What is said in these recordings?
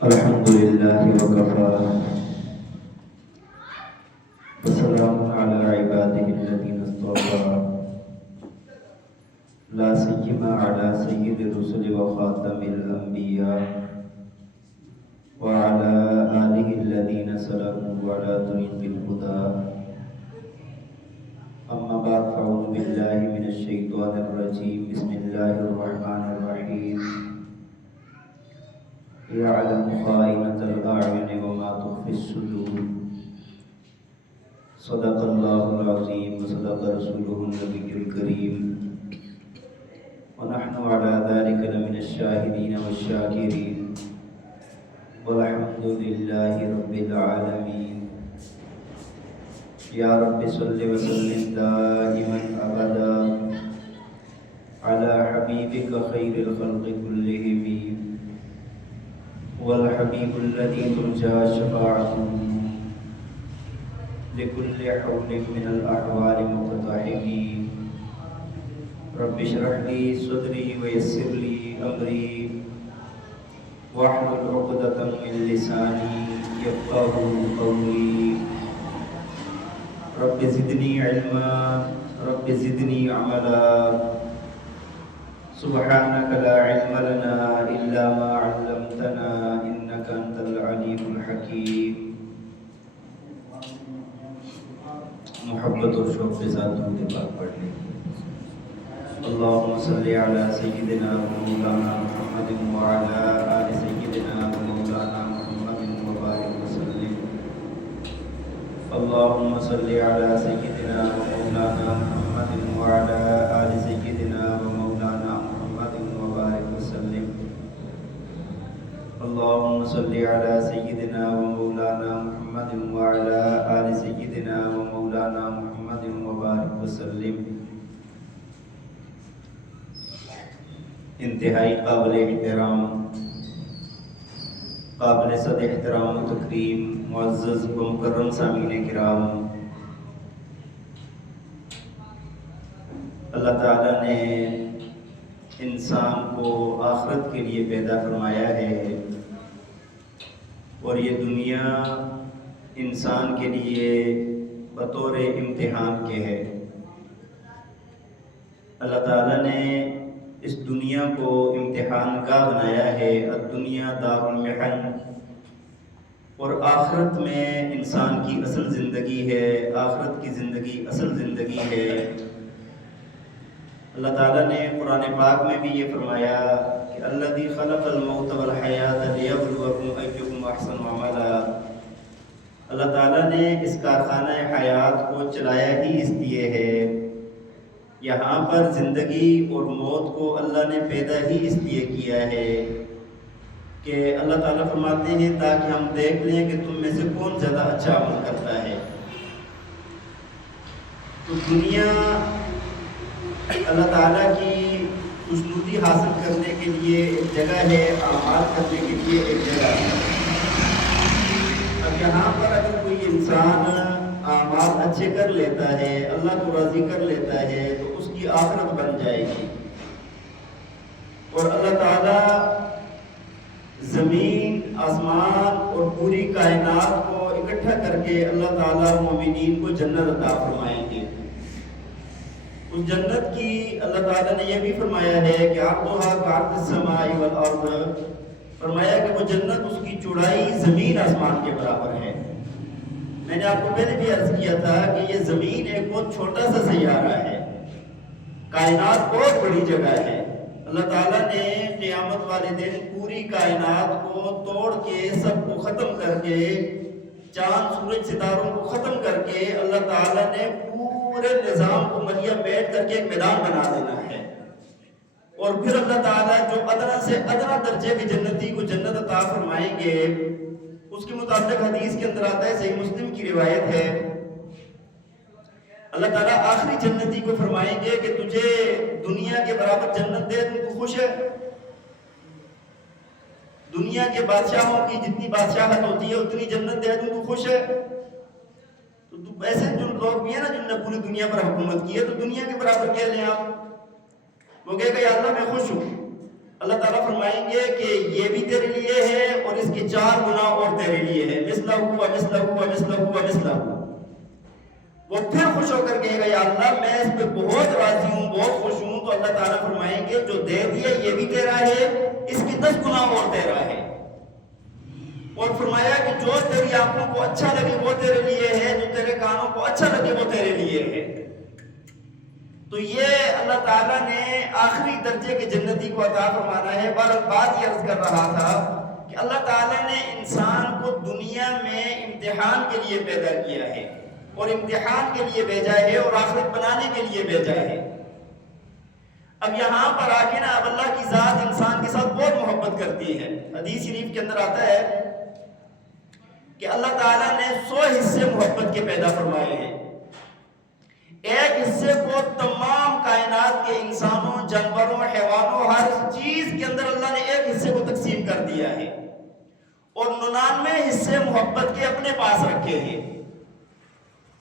الحمد لله وكفى وسلام على عباده الذين اصطفى لا سيما على سيد الرسل وخاتم الأنبياء وعلى آله الذين سلكوا على طريق الهدى. أما بعد فأعوذ بالله من الشيطان الرجيم. بسم الله الرحمن الرحيم. يعلم خائنة الأعين وما تخفي الصدور. صدق الله العظيم وصدق رسوله النبي الكريم ونحن على ذلك لمن الشاهدين والشاكرين والحمد لله رب العالمين. يا رب صل وسلم دائما أبدا على حبيبك خير الخلق كلهم والحبيب الذي ترجى شفاعته لكل حول من الأحوال مقتحم. رب اشرح لي صدري ويسر لي أمري واحلل عقدة من لساني يفقهوا قولي. رب زدني علما رب زدني عملا سبحانك لا علم لنا إلا ما علمتنا إنك أنت العليم الحكيم. محبت اور شوق کے ساتھ درود پاک پڑھ لیں. اللهم صل على سيدنا ومولانا محمد وعلى آل سيدنا ومولانا محمد وبارك وسلم. اللهم صل على سيدنا ومولانا محمد وعلى آل سيدنا ومولانا محمد وبارك وسلم. اللهم صل على سيدنا ومولانا محمد وعلى آل سيدنا ومولانا محمد وبارك وسلم. انتہائی قابل احترام، قابل صد احترام و تکریم معزز و مکرم سامعین کرام، اللہ تعالیٰ نے انسان کو آخرت کے لیے پیدا فرمایا ہے اور یہ دنیا انسان کے لیے بطور امتحان کے ہے. اللہ تعالیٰ نے اس دنیا کو امتحان گاہ بنایا ہے. الدنیا دار المحن، اور آخرت میں انسان کی اصل زندگی ہے، آخرت کی زندگی اصل زندگی ہے. اللہ تعالیٰ نے قرآن پاک میں بھی یہ فرمایا کہ الذی خلق الموت والحیات لیبلوکم ایکم احسن عملا. اللہ تعالیٰ نے اس کارخانہ حیات کو چلایا ہی اس لیے ہے، یہاں پر زندگی اور موت کو اللہ نے پیدا ہی اس لیے کیا ہے کہ اللہ تعالیٰ فرماتے ہیں تاکہ ہم دیکھ لیں کہ تم میں سے کون زیادہ اچھا عمل کرتا ہے. تو دنیا اللہ تعالیٰ کی خوشنودی حاصل کرنے کے لیے ایک جگہ ہے، اعمال کرنے کے لیے ایک جگہ ہے. اب یہاں پر اگر کوئی انسان اعمال اچھے کر لیتا ہے، اللہ کو راضی کر لیتا ہے، تو اس کی آخرت بن جائے گی. اور اللہ تعالیٰ زمین، آسمان اور پوری کائنات کو اکٹھا کر کے اللہ تعالیٰ مومنین کو جنت عطا فرمائیں گے. اس جنت کی اللہ تعالیٰ نے یہ بھی فرمایا ہے کہ عرضھا کعرض السماء والارض، فرمایا کہ وہ جنت اس کی چوڑائی زمین آسمان کے برابر ہے. میں نے آپ کو پہلے بھی عرض کیا تھا کہ یہ زمین ایک بہت چھوٹا سا سیارہ ہے، کائنات بہت بڑی جگہ ہے. اللہ تعالیٰ نے قیامت والے دن پوری کائنات کو توڑ کے، سب کو ختم کر کے، چاند سورج ستاروں کو ختم کر کے، اللہ تعالیٰ نے پورے نظام کو ملیا بیٹھ کر کے ایک میدان بنا دینا ہے. اور پھر اللہ تعالیٰ جو ادنا سے ادنا درجے کے جنتی کو جنت عطا فرمائیں گے. اس کے مطابق حدیث کے اندر آتا ہے، صحیح مسلم کی روایت ہے، اللہ تعالیٰ آخری جنتی کو فرمائیں گے کہ تجھے دنیا کے برابر جنت دے دوں، تو خوش ہے؟ دنیا کے بادشاہوں کی جتنی بادشاہت ہوتی ہے اتنی جنت دے دوں، تو خوش ہے؟ تو ایسے جو لوگ بھی ہیں نا جن نے پوری دنیا پر حکومت کی ہے، تو دنیا کے برابر کہہ لیں آپ. وہ کہے گا یا اللہ میں خوش ہوں. اللہ تعالیٰ فرمائیں گے کہ یہ بھی تیرے لیے ہے اور اس کے 4 گنا اور تیرے لیے ہے، مثلہ ہوا مثلہ ہوا مثلہ ہوا مثلہ ہوا۔ وہ پھر خوش ہو کر کہے گا یا اللہ میں اس پہ بہت راضی ہوں، بہت خوش ہوں، تو اللہ تعالیٰ فرمائیں گے جو دے دیا یہ بھی تیرا ہے، اس کی 10 گنا اور تیرا ہے۔ اور فرمایا کہ جو تیری آنکھوں کو اچھا لگے وہ تیرے لیے ہے، جو تیرے کانوں کو اچھا لگے وہ تیرے لیے ہے۔ تو یہ اللہ تعالیٰ نے آخری درجے کے جنتی کو عطا فرمانا ہے۔ بات یہ عرض کر رہا تھا کہ اللہ تعالیٰ نے انسان کو دنیا میں امتحان کے لیے پیدا کیا ہے اور امتحان کے لیے بھیجا ہے اور آخرت بنانے کے لیے بھیجا ہے۔ اب یہاں پر آ کے نا اب اللہ کی ذات انسان کے ساتھ بہت محبت کرتی ہے۔ حدیث شریف کے اندر آتا ہے کہ اللہ تعالیٰ نے 100 حصے محبت کے پیدا فرمائے ہیں۔ ایک حصے کو تمام کائنات کے انسانوں، جانوروں، حیوانوں، ہر چیز کے اندر اللہ نے ایک حصے کو تقسیم کر دیا ہے اور 99 حصے محبت کے اپنے پاس رکھے ہیں۔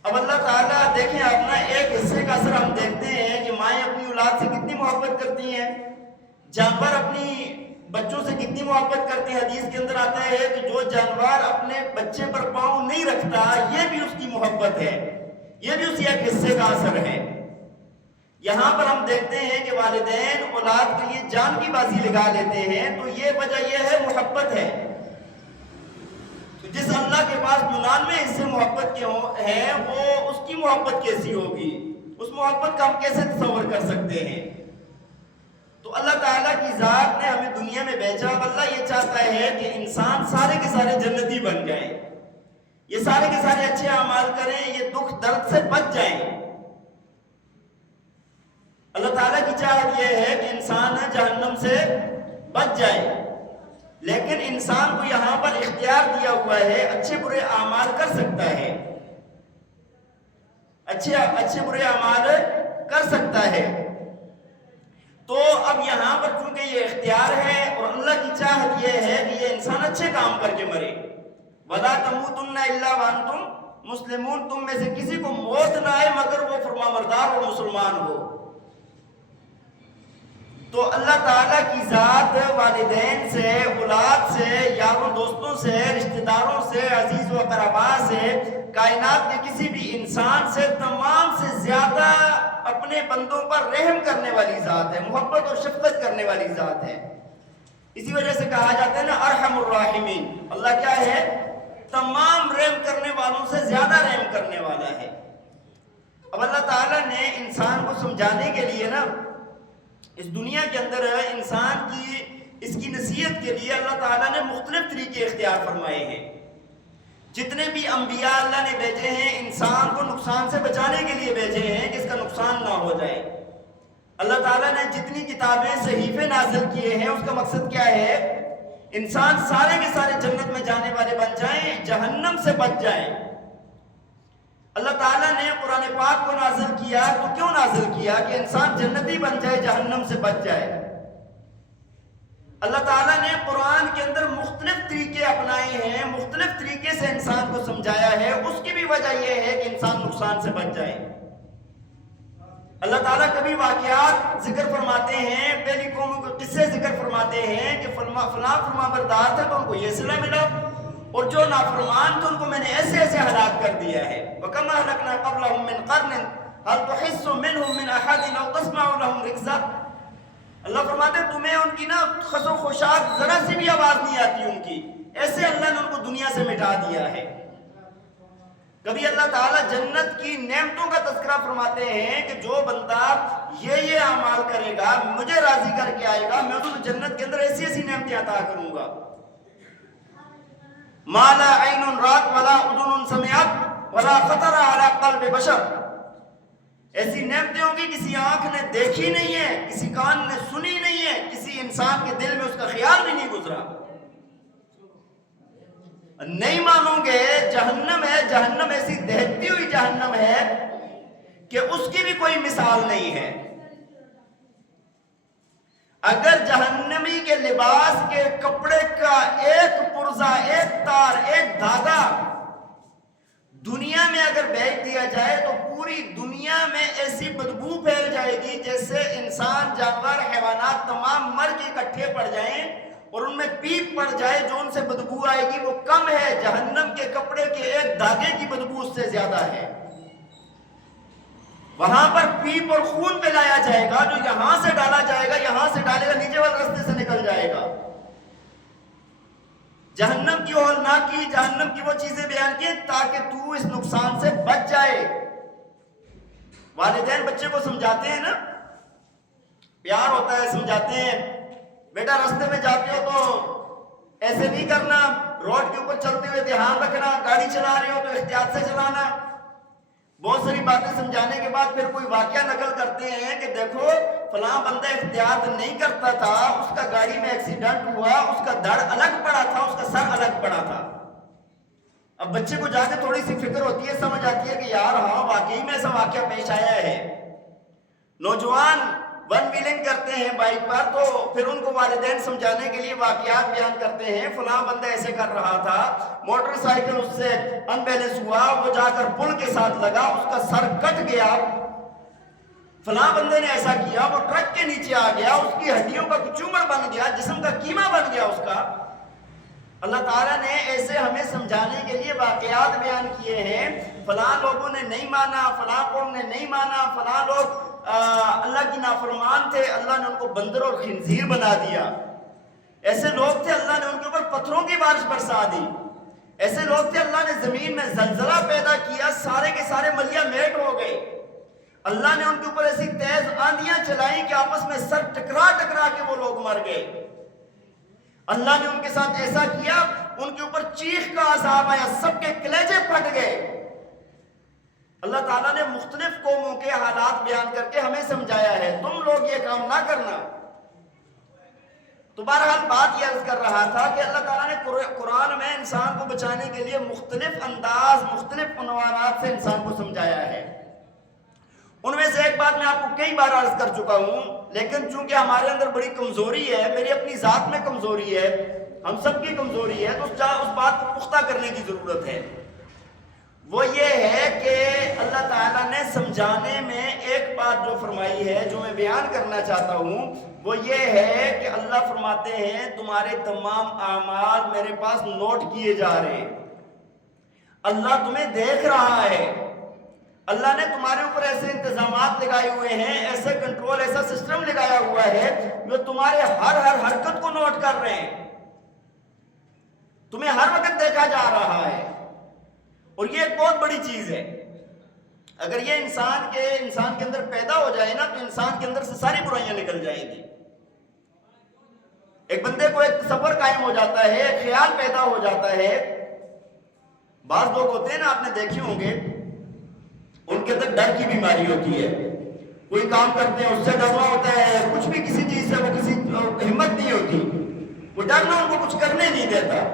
اب اللہ تعالیٰ دیکھیں اپنا ایک حصے کا اثر ہم دیکھتے ہیں کہ مائیں اپنی اولاد سے کتنی محبت کرتی ہیں، جانور اپنی بچوں سے کتنی محبت کرتے ہیں۔ حدیث کے اندر آتا ہے کہ جو جانور اپنے بچے پر پاؤں نہیں رکھتا یہ بھی اس کی محبت ہے، یہ بھی اسی ایک حصے کا اثر ہے۔ یہاں پر ہم دیکھتے ہیں کہ والدین اولاد کے لیے جان کی بازی لگا لیتے ہیں، تو یہ وجہ یہ ہے محبت ہے۔ تو جس اللہ کے پاس 99 حصے محبت کے ہیں وہ اس کی محبت کیسی ہوگی، اس محبت کا ہم کیسے تصور کر سکتے ہیں۔ تو اللہ تعالیٰ کی ذات نے ہمیں دنیا میں بھیجا، اب اللہ یہ چاہتا ہے کہ انسان سارے کے سارے جنتی بن جائیں، یہ سارے کے سارے اچھے اعمال کریں، یہ دکھ درد سے بچ جائیں۔ اللہ تعالیٰ کی چاہت یہ ہے کہ انسان جہنم سے بچ جائے، لیکن انسان کو یہاں پر اختیار دیا ہوا ہے، اچھے برے اعمال کر سکتا ہے، اچھے برے اعمال کر سکتا ہے۔ تو اب یہاں پر چونکہ یہ اختیار ہے اور اللہ کی چاہت یہ ہے کہ یہ انسان اچھے کام کر کے مرے۔ وَلَا تَمُوتُنَّ إِلَّا وَأَنْتُمْ مُسْلِمُونَ، تم میں سے کسی کو موت نہ آئے مگر وہ فرمانبردار اور مسلمان ہو۔ تو اللہ تعالیٰ کی ذات والدین سے، اولاد سے، یاروں دوستوں سے، رشتہ داروں سے، عزیز و اقربا سے، کائنات کے کسی بھی انسان سے تمام سے زیادہ اپنے بندوں پر رحم کرنے والی ذات ہے، محبت اور شفقت کرنے والی ذات ہے۔ اسی وجہ سے کہا جاتا ہے نا ارحم الراحمین، اللہ کیا ہے؟ تمام رحم کرنے والوں سے زیادہ رحم کرنے والا ہے۔ اب اللہ تعالیٰ نے انسان کو سمجھانے کے لیے نا اس دنیا کے اندر انسان کی اس کی نصیحت کے لیے اللہ تعالیٰ نے مختلف طریقے اختیار فرمائے ہیں۔ جتنے بھی انبیاء اللہ نے بھیجے ہیں انسان کو نقصان سے بچانے کے لیے بھیجے ہیں کہ اس کا نقصان نہ ہو جائے۔ اللہ تعالیٰ نے جتنی کتابیں صحیفے نازل کیے ہیں اس کا مقصد کیا ہے؟ انسان سارے کے سارے جنت میں جانے والے بن جائیں، جہنم سے بچ جائیں۔ اللہ تعالیٰ نے قرآن پاک کو نازل کیا تو کیوں نازل کیا؟ کہ انسان جنتی بن جائے، جہنم سے بچ جائے۔ اللہ تعالیٰ نے قرآن کے اندر مختلف طریقے اپنائے ہیں، مختلف طریقے سے انسان کو سمجھایا ہے، اس کی بھی وجہ یہ ہے کہ انسان نقصان سے بچ جائے۔ اللہ تعالیٰ کبھی واقعات ذکر فرماتے ہیں، پہلی قوموں کے قصے ذکر فرماتے ہیں کہ فلاں فرمانبردار تھا تو ان کو یہ صلہ ملا، اور جو نافرمان تھے ان کو میں نے ایسے ایسے ہلاک کر دیا ہے۔ وَكَمَا أَهْلَكْنَا قَبْلَهُم مِّن قَرْنٍ هَلْ تُحِسُّ مِنْهُم مِّنْ أَحَدٍ أَوْ تَسْمَعُ لَهُمْ رِكْزًا۔ اللہ فرماتے ہیں تمہیں ان کی نا خس و خوشاک ذرا سی بھی آواز نہیں آتی ان کی، ایسے اللہ نے ان کو دنیا سے مٹا دیا ہے۔ کبھی اللہ تعالیٰ جنت کی نعمتوں کا تذکرہ فرماتے ہیں کہ جو بندہ یہ اعمال کرے گا، مجھے راضی کر کے آئے گا، میں اسے جنت کے اندر ایسی ایسی نعمتیں عطا کروں گا۔ مَا لَا عَيْنٌ رَأَتْ وَلَا أُذُنٌ سَمِعَتْ وَلَا خَطَرَ عَلَى قَلْبِ بَشَرٍ، ایسی نعمتیں ہوں گی کسی آنکھ نے دیکھی نہیں ہے، کسی کان نے سنی نہیں ہے، کسی انسان کے دل میں اس کا خیال بھی نہیں گزرا۔ نہیں مانو گے جہنم ہے، جہنم ایسی دہتی ہوئی جہنم ہے کہ اس کی بھی کوئی مثال نہیں ہے۔ اگر جہنمی کے لباس کے کپڑے کا ایک پرزہ، ایک تار، ایک دھاگا دنیا میں اگر بیچ دیا جائے تو پوری دنیا میں ایسی بدبو پھیل جائے گی جیسے انسان، جانور، حیوانات تمام مر کے اکٹھے پڑ جائیں اور ان میں پیپ پڑ جائے جو ان سے بدبو آئے گی وہ کم ہے، جہنم کے کپڑے کے ایک دھاگے کی بدبو اس سے زیادہ ہے۔ وہاں پر پیپ اور خون پلایا جائے گا، جو یہاں سے ڈالا جائے گا، یہاں سے ڈالے گا، نیچے والے راستے سے نکل جائے گا۔ جہنم کی ہولناک کی، جہنم کی وہ چیزیں بیان کی تاکہ تو اس نقصان سے بچ جائے۔ والدین بچے کو سمجھاتے ہیں نا، پیار ہوتا ہے، سمجھاتے ہیں بیٹا راستے میں جاتے ہو تو ایسے نہیں کرنا، روڈ کے اوپر چلتے ہوئے دھیان رکھنا، گاڑی چلا رہے ہو تو احتیاط سے چلانا۔ بہت ساری باتیں سمجھانے کے بعد پھر کوئی واقعہ نقل کرتے ہیں کہ دیکھو فلاں بندہ احتیاط نہیں کرتا تھا، اس کا گاڑی میں ایکسیڈنٹ ہوا، اس کا دھڑ الگ پڑا تھا، اس کا سر الگ پڑا تھا۔ اب بچے کو جا کے تھوڑی سی فکر ہوتی ہے، سمجھ آتی ہے کہ یار ہاں واقعی میں ایسا واقعہ پیش آیا ہے۔ نوجوان ون ویلنگ کرتے ہیں بائک پر تو پھر ان کو والدین سمجھانے کے لیے واقعات بیان کرتے ہیں، فلاں بندہ ایسے کر رہا تھا، موٹر سائیکل اس سے ان بیلنس ہوا، وہ جا کر پل کے ساتھ لگا، اس کا سر کٹ گیا، فلاں بندے نے ایسا کیا، وہ ٹرک کے نیچے آ گیا، اس کی ہڈیوں کا کچومر بن گیا، جسم کا کیما بن گیا اس کا۔ اللہ تعالیٰ نے ایسے ہمیں سمجھانے کے لیے واقعات بیان کیے ہیں، فلاں لوگوں نے نہیں مانا، فلاں قوم نے نہیں مانا، فلاں لوگ اللہ کی نافرمان تھے، اللہ نے ان کو بندر اور خنزیر بنا دیا۔ ایسے لوگ تھے اللہ نے ان کے اوپر پتھروں کی بارش برسا دی۔ ایسے لوگ تھے اللہ نے زمین میں زلزلہ پیدا کیا، سارے کے سارے ملیا میٹ ہو گئے۔ اللہ نے ان کے اوپر ایسی تیز آندیاں چلائیں کہ آپس میں سر ٹکرا ٹکرا کے وہ لوگ مر گئے۔ اللہ نے ان کے ساتھ ایسا کیا، ان کے اوپر چیخ کا عذاب آیا، سب کے کلیجے پھٹ گئے۔ اللہ تعالیٰ نے مختلف قوموں کے حالات بیان کر کے ہمیں سمجھایا ہے، تم لوگ یہ کام نہ کرنا۔ تو بہرحال بات یہ عرض کر رہا تھا کہ اللہ تعالیٰ نے قرآن میں انسان کو بچانے کے لیے مختلف انداز، مختلف عنوانات سے انسان کو سمجھایا ہے۔ ان میں سے ایک بات میں آپ کو کئی بار عرض کر چکا ہوں، لیکن چونکہ ہمارے اندر بڑی کمزوری ہے، میری اپنی ذات میں کمزوری ہے، ہم سب کی کمزوری ہے، تو اس بات کو پختہ کرنے کی ضرورت ہے۔ وہ یہ ہے کہ اللہ تعالیٰ نے سمجھانے میں ایک بات جو فرمائی ہے، جو میں بیان کرنا چاہتا ہوں، وہ یہ ہے کہ اللہ فرماتے ہیں تمہارے تمام اعمال میرے پاس نوٹ کیے جا رہے ہیں، اللہ تمہیں دیکھ رہا ہے، اللہ نے تمہارے اوپر ایسے انتظامات لگائے ہوئے ہیں، ایسے کنٹرول، ایسا سسٹم لگایا ہوا ہے جو تمہارے ہر حرکت کو نوٹ کر رہے ہیں، تمہیں ہر وقت دیکھا جا رہا ہے۔ اور یہ ایک بہت بڑی چیز ہے، اگر یہ انسان کے اندر پیدا ہو جائے نا تو انسان کے اندر سے ساری برائیاں نکل جائیں گی۔ ایک بندے کو ایک تصور قائم ہو جاتا ہے، ایک خیال پیدا ہو جاتا ہے۔ بعض لوگ ہوتے ہیں نا، آپ نے دیکھے ہوں گے، ان کے اندر ڈر کی بیماری ہوتی ہے، کوئی کام کرتے ہیں اس سے ڈرنا ہوتا ہے، کچھ بھی کسی چیز سے وہ کسی ہمت نہیں ہوتی، وہ ڈرنا ان کو کچھ کرنے نہیں دیتا۔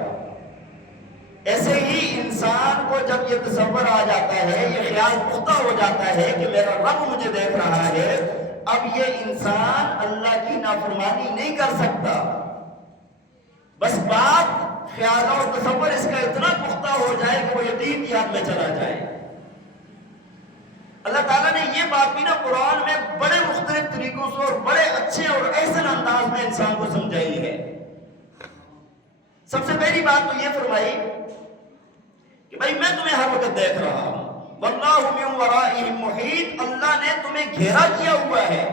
ایسے ہی انسان کو جب یہ تصور آ جاتا ہے، یہ خیال پختہ ہو جاتا ہے کہ میرا رب مجھے دیکھ رہا ہے، اب یہ انسان اللہ کی نافرمانی نہیں کر سکتا۔ بس بات، خیال اور تصور اس کا اتنا پختہ ہو جائے کہ وہ یقین کی حد میں چلا جائے۔ اللہ تعالیٰ نے یہ بات بھی نا قرآن میں بڑے مختلف طریقوں سے اور بڑے اچھے اور احسن انداز میں انسان کو سمجھائی ہے۔ سب سے پہلی بات تو یہ فرمائی کہ بھائی میں تمہیں ہر وقت دیکھ رہا ہوں، واللہ من ورائہم محیط، اللہ نے تمہیں گھیرا کیا ہوا ہے،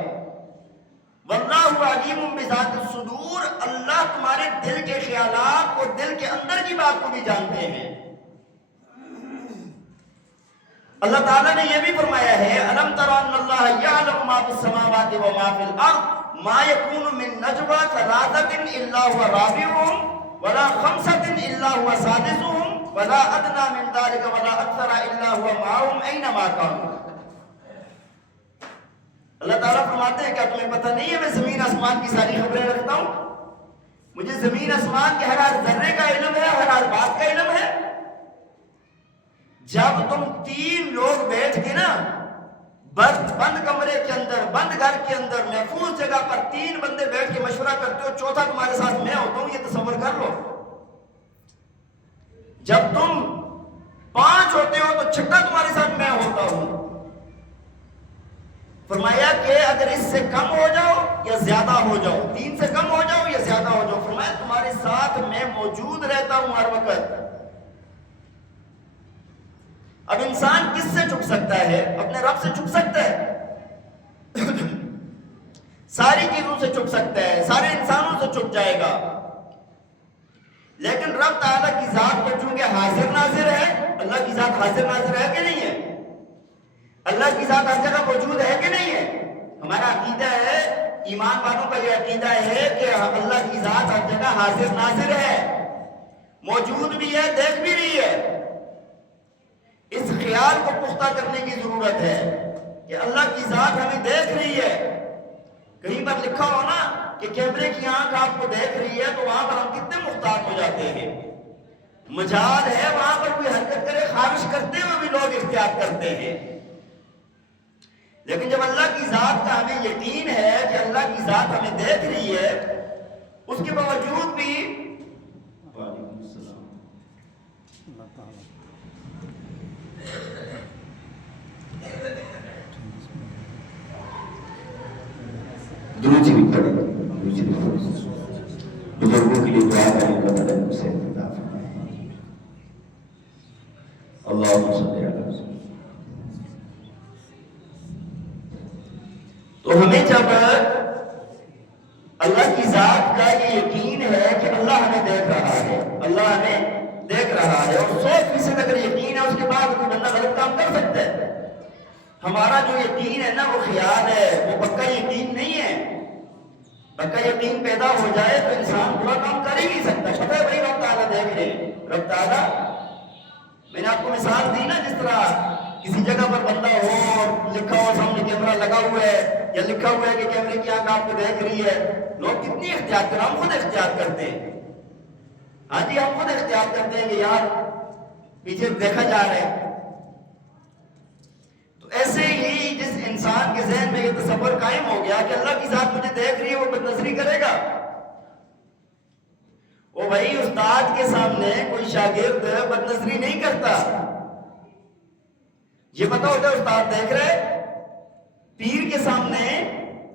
واللہ علیم بذات الصدور، اللہ تمہارے دل کے خیالات اور دل کے اندر کی بات کو بھی جانتے ہیں۔ اللہ تعالیٰ نے یہ بھی فرمایا ہے، الم تر ان اللہ یعلم ما فی السماوات و ما فی الارض ما یکون من نجوى ثلاثۃ الا هو رابعهم ولا خمسة الا هو سادسهم ولا ادنى من ذلك ولا اكثر الا هو معهم اينما كانوا۔ اللہ تعالیٰ فرماتے ہیں کیا تمہیں پتہ نہیں ہے میں زمین آسمان کی ساری خبریں رکھتا ہوں، مجھے زمین آسمان کے ہر ذرے کا علم ہے، ہر بات کا علم ہے۔ جب تم 3 لوگ بیٹھ کے نا بند کمرے کے اندر، بند گھر کے اندر، محفوظ جگہ پر 3 بندے بیٹھ کے مشورہ کرتے ہو، چوتھا تمہارے ساتھ میں ہوتا ہوں، یہ تصور کر لو۔ جب تم 5 ہوتے ہو تو چھٹا تمہارے ساتھ میں ہوتا ہوں۔ فرمایا کہ اگر اس سے کم ہو جاؤ یا زیادہ ہو جاؤ، 3 سے کم ہو جاؤ یا زیادہ ہو جاؤ، فرمایا تمہارے ساتھ میں موجود رہتا ہوں ہر وقت۔ اب انسان کس سے چھپ سکتا ہے؟ اپنے رب سے چھپ سکتا ہے؟ ساری چیزوں سے چھپ سکتا ہے، سارے انسانوں سے چھپ جائے گا، لیکن رب تعالیٰ کی ذات پر چونکہ حاضر ناظر ہے، اللہ کی ذات حاضر ناظر ہے کہ نہیں ہے؟ اللہ کی ذات ہر جگہ موجود ہے کہ نہیں ہے؟ ہمارا عقیدہ ہے، ایمان والوں کا یہ عقیدہ ہے کہ اللہ کی ذات ہر جگہ حاضر ناظر ہے، موجود بھی ہے، دیکھ بھی رہی ہے۔ اس خیال کو پختہ کرنے کی ضرورت ہے کہ اللہ کی ذات ہمیں دیکھ رہی ہے۔ کہیں پر لکھا ہو نا کہ کیمرے کی آنکھ آپ کو دیکھ رہی ہے، تو وہاں پر ہم کتنے محتاط ہو جاتے ہیں۔ مجال ہے وہاں پر کوئی حرکت کرے، خواہش کرتے ہوئے بھی لوگ احتیاط کرتے ہیں، لیکن جب اللہ کی ذات کا ہمیں یقین ہے کہ اللہ کی ذات ہمیں دیکھ رہی ہے، اس کے باوجود بھی وعلیکم السلام درود بھی پڑھیں، بزرگوں کے لیے دعا کریں، اللہ تعالیٰ کو صحت عطا فرمائے۔ اللہم صلی علی وسلم۔ تو ہمیں جب اللہ کی ذات کا یہ یقین ہے کہ اللہ ہمیں دیکھ رہا ہے، اللہ ہمیں دیکھ رہا ہے، اور 100% اگر یقین ہے، اس کے بعد کوئی بندہ غلط کام کر سکتا ہے؟ ہمارا جو یقین ہے نا وہ خیال ہے، وہ پکا یقین نہیں ہے۔ پکا یقین پیدا ہو جائے تو انسان برا کام کر ہی نہیں سکتا۔ پتہ ہے بھائی رب تعالیٰ دیکھ رہے ہیں، رب تعالیٰ، میں نے آپ کو مثال دی نا، جس طرح کسی جگہ پر بندہ ہو اور لکھا ہو سامنے کیمرہ لگا ہوا ہے، یا لکھا ہوا ہے کہ کیمرے کی آنکھ آپ کو دیکھ رہی ہے، لوگ کتنی احتیاط کریں، ہم خود احتیاط کرتے ہیں۔ ہاں جی، ہم خود احتیاط کرتے ہیں کہ یار پیچھے دیکھا جا رہا ہے۔ تو ایسے ہی جس انسان کے ذہن میں یہ تصور قائم ہو گیا کہ اللہ کی ذات مجھے دیکھ رہی ہے، وہ بد نظری کرے گا۔ وہ بھائی استاد کے سامنے کوئی شاگرد بد نظری نہیں کرتا، یہ پتہ ہوتا ہے استاد دیکھ رہے۔ پیر کے سامنے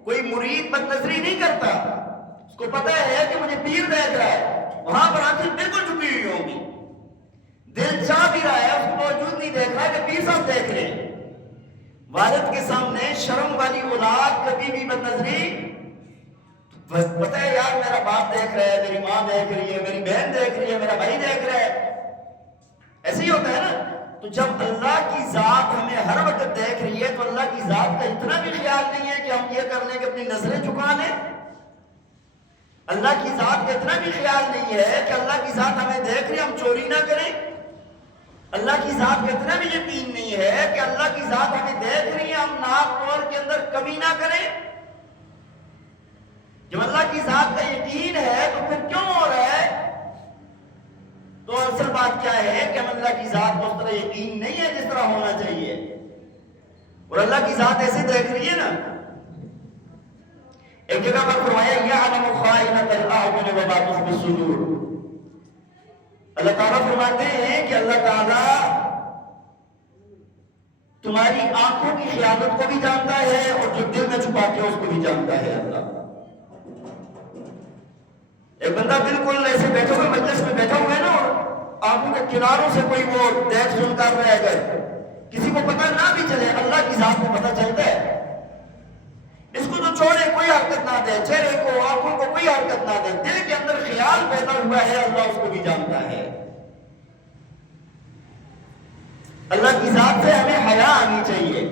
کوئی مرید بد نظری نہیں کرتا، اس کو پتہ ہے کہ مجھے پیر دیکھ رہا ہے، وہاں پر آنکھیں بالکل چھپی ہوئی ہوں گی، دل چاہ بھی رہا ہے، اس کو موجود نہیں دیکھ رہا ہے کہ پیر صاحب دیکھ رہے ہیں۔ والد کے سامنے شرم والی اولاد کبھی بھی بد نظری، پتہ ہے یار میرا باپ دیکھ رہا ہے، میری ماں دیکھ رہی ہے، میری بہن دیکھ رہی ہے، میرا بھائی دیکھ رہا ہے، ایسے ہی ہوتا ہے نا۔ تو جب اللہ کی ذات ہمیں ہر وقت دیکھ رہی ہے تو اللہ کی ذات کا اتنا بھی خیال نہیں ہے کہ ہم یہ کر لیں کہ اپنی نظریں جھکا لیں۔ اللہ کی ذات کا اتنا بھی خیال نہیں ہے کہ اللہ کی ذات ہمیں دیکھ رہی ہے، ہم چوری نہ کریں۔ اللہ کی ذات کا اتنا بھی یقین نہیں ہے کہ اللہ کی ذات ہمیں دیکھ رہی ہے، ہم ناپ تول کے اندر کمی نہ کریں۔ جب اللہ کی ذات کا یقین ہے تو پھر کیوں ہو رہا ہے؟ تو اصل بات کیا ہے کہ ہم اللہ کی ذات کو اس طرح یقین نہیں ہے جس طرح ہونا چاہیے، اور اللہ کی ذات ایسے دیکھ رہی ہے نا۔ ایک جگہ پر فرمایا یعلم خائنۃ الاعین وما تخفی الصدور، اللہ تعالیٰ فرماتے ہیں کہ اللہ تعالیٰ تمہاری آنکھوں کی خیانت کو بھی جانتا ہے، اور جو دل میں چھپاتے ہو اس کو بھی جانتا ہے اللہ۔ ایک بندہ بالکل ایسے بیٹھے ہوئے مجلس میں بیٹھا ہوا ہے نا، اور آنکھوں کے کناروں سے کوئی وہ دیکھ سن کر رہا ہے، اگر کسی کو پتہ نہ بھی چلے اللہ کی ذات کو پتہ چلتا ہے۔ اس کو تو چھوڑے، کوئی حرکت نہ دے، چہرے کو آنکھوں کو کوئی حرکت نہ دے، دل کے اندر خیال پیدا ہوا ہے اللہ اس کو بھی جانتا ہے۔ اللہ کی ذات سے ہمیں حیا آنی چاہیے۔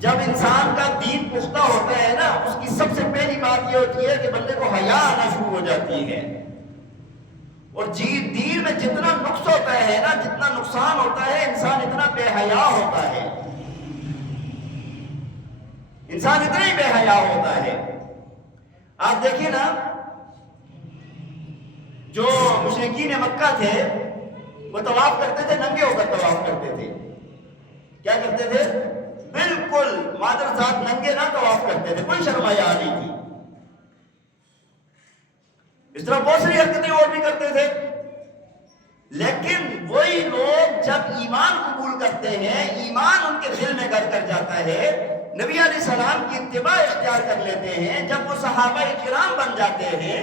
جب انسان کا دین پختہ ہوتا ہے نا، اس کی سب سے پہلی بات یہ ہوتی ہے کہ بندے کو حیا آنا شروع ہو جاتی ہے۔ اور دین میں جتنا نقص ہوتا ہے نا، جتنا نقصان ہوتا ہے، انسان اتنا بے حیا ہوتا ہے، انسان اتنا ہی بے حیا ہوتا ہے۔ آپ دیکھیں نا، جو مشرکین مکہ تھے وہ طواف کرتے تھے، ننگے ہو کر طواف کرتے تھے۔ کیا کرتے تھے؟ بالکل مادر ذات ننگے نہ طواف کرتے تھے، کوئی شرم حیا نہیں تھی۔ اس طرح بہت ساری حرکتیں اور بھی کرتے تھے، لیکن وہی لوگ جب ایمان قبول کرتے ہیں، ایمان ان کے دل میں گھر کر جاتا ہے، نبی علیہ السلام کی اتباع اختیار کر لیتے ہیں، جب وہ صحابہ کرام بن جاتے ہیں،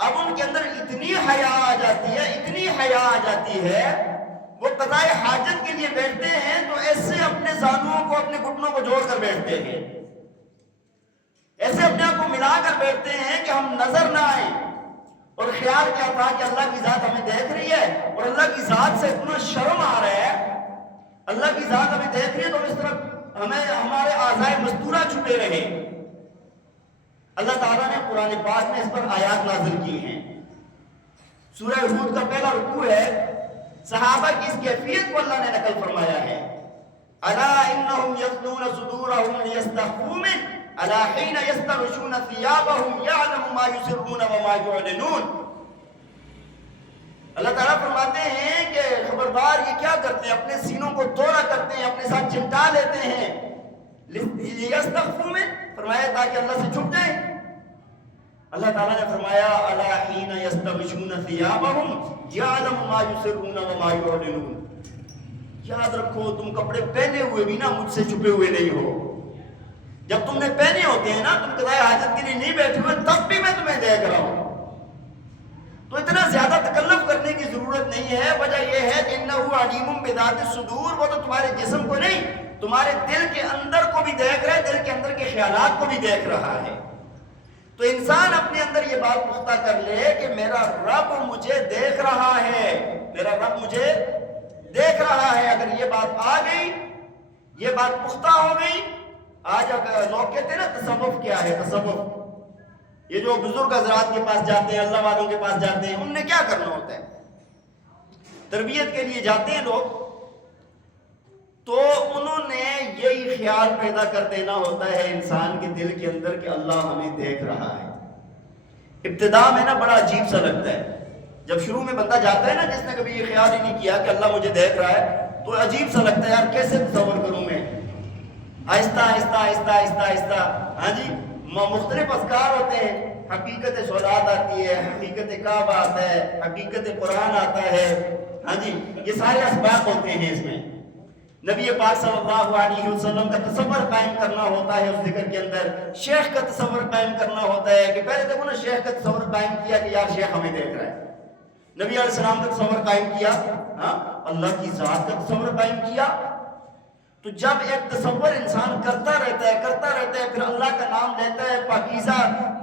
اب ان کے اندر اتنی حیا آ جاتی ہے، اتنی حیا آ جاتی ہے، وہ قضائے حاجت کے لیے بیٹھتے ہیں تو ایسے اپنے زانوؤں کو، اپنے گھٹنوں کو جوڑ کر بیٹھتے ہیں، ایسے اپنے آپ کو ملا کر بیٹھتے ہیں کہ ہم نظر نہ آئیں۔ اور خیال کیا تھا کہ اللہ کی ذات ہمیں دیکھ رہی ہے، اور اللہ کی ذات سے اتنا شرم آ رہا ہے، اللہ کی ذات ہمیں دیکھ رہی ہے تو اس طرح ہمیں ہمارے اعضائے مستورہ چھپے رہے۔ اللہ تعالیٰ نے قرآن پاک میں اس پر آیات نازل کی ہیں۔ سورہ ہود کا پہلا رکوع ہے، صحابہ کی اس کیفیت کو اللہ نے نقل فرمایا ہے۔ الا انہم یغضون صدورہم لیستخفوا منہ الا حین یستغشون ثیابہم یعلم ما یسرون وما یعلنون۔ اللہ تعالیٰ فرماتے ہیں کہ خبردار یہ کیا کرتے ہیں، اپنے سینوں کو توڑا کرتے ہیں، اپنے ساتھ چمٹا لیتے ہیں، لیستخفوا منہ، فرمایا تاکہ اللہ سے چھپ جائیں۔ اللہ تعالیٰ نے فرمایا الا حین یستغشون ثیابہم یعلم ما یسرون وما یعلنون، یاد رکھو تم کپڑے پہنے ہوئے بھی نا مجھ سے چھپے ہوئے نہیں ہو۔ جب تم نے پہنے ہوتے ہیں نا، تم قضائے حاجت کے لیے نہیں بیٹھے ہوئے، تب بھی میں تمہیں دیکھ رہا ہوں۔ تو اتنا زیادہ تکلف کرنے کی ضرورت نہیں ہے، وجہ یہ ہے کہ انہ علیم بذات الصدور، وہ تو تمہارے جسم کو نہیں، تمہارے دل کے اندر کو بھی دیکھ رہا ہے، دل کے اندر کے خیالات کو بھی دیکھ رہا ہے۔ تو انسان اپنے اندر یہ بات پختہ کر لے کہ میرا رب مجھے دیکھ رہا ہے، میرا رب مجھے دیکھ رہا ہے۔ اگر یہ بات آ گئی، یہ بات پختہ ہو گئی، آج اگر لوگ کہتے ہیں نا تصوف کیا ہے، تصوف، یہ جو بزرگ حضرات کے پاس جاتے ہیں، اللہ والوں کے پاس جاتے ہیں، ان نے کیا کرنا ہوتا ہے؟ تربیت کے لیے جاتے ہیں لوگ، تو انہوں نے یہی خیال پیدا کر دینا ہوتا ہے انسان کے دل کے اندر کہ اللہ ہمیں دیکھ رہا ہے۔ ابتدا میں نا بڑا عجیب سا لگتا ہے، جب شروع میں بندہ جاتا ہے نا، جس نے کبھی یہ خیال ہی نہیں کیا کہ اللہ مجھے دیکھ رہا ہے، تو عجیب سا لگتا ہے، یار کیسے تصور کروں میں؟ آہستہ آہستہ آہستہ آہستہ آہستہ، ہاں جی، مختلف اذکار ہوتے ہیں، حقیقت صلات آتی ہے، حقیقت کعبہ آتا ہے، حقیقت قرآن آتا ہے، ہاں جی، یہ سارے اسباق ہوتے ہیں۔ اس میں نبی پاک صلی اللہ علیہ وسلم کا تصور قائم کرنا ہوتا ہے، اس ذکر کے اندر شیخ کا تصور قائم کرنا ہوتا ہے کہ پہلے دیکھو نا، شیخ کا تصور قائم کیا کہ یار شیخ ہمیں دیکھ رہا ہے، نبی علیہ السلام کا تصور قائم کیا، ہاں، اللہ کی ذات کا تصور قائم کیا۔ تو جب ایک تصور انسان کرتا رہتا ہے، پھر اللہ کا نام لیتا ہے، پاکیزہ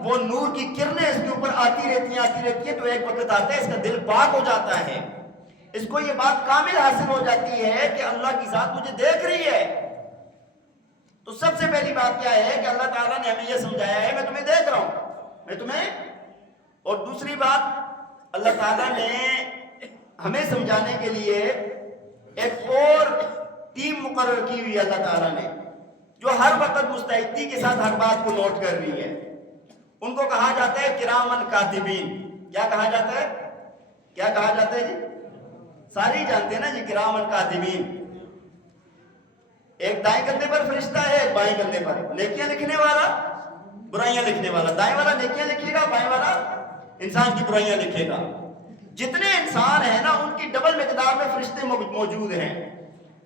وہ نور کی کرنیں اس کے اوپر آتی رہتی ہیں، تو ایک وقت آتا ہے اس کا دل پاک ہو جاتا ہے، اس کو یہ بات کامل حاصل ہو جاتی ہے کہ اللہ کی ذات مجھے دیکھ رہی ہے۔ تو سب سے پہلی بات کیا ہے کہ اللہ تعالیٰ نے ہمیں یہ سمجھایا ہے، میں تمہیں دیکھ رہا ہوں، میں تمہیں۔ اور دوسری بات، اللہ تعالیٰ نے ہمیں سمجھانے کے لیے ایک اور ٹیم مقرر کی ہوئی ہے اللہ تعالیٰ نے، جو ہر وقت مستعدی کے ساتھ ہر بات کو نوٹ کر رہی ہے۔ ان کو کہا جاتا ہے کرامن کاتبین۔ کیا کہا جاتا ہے؟ کیا کہا جاتا ہے جی؟ ساری جانتے ہیں نا جی، کرامن کاتبین۔ ایک دائیں کندھے پر فرشتہ ہے، ایک بائیں کندھے پر نیکیاں لکھنے والا، برائیاں لکھنے والا۔ دائیں والا نیکیاں لکھے گا، بائیں والا انسان کی برائیاں لکھے گا۔ جتنے انسان ہیں نا، ان کی ڈبل مقدار میں فرشتے موجود ہیں۔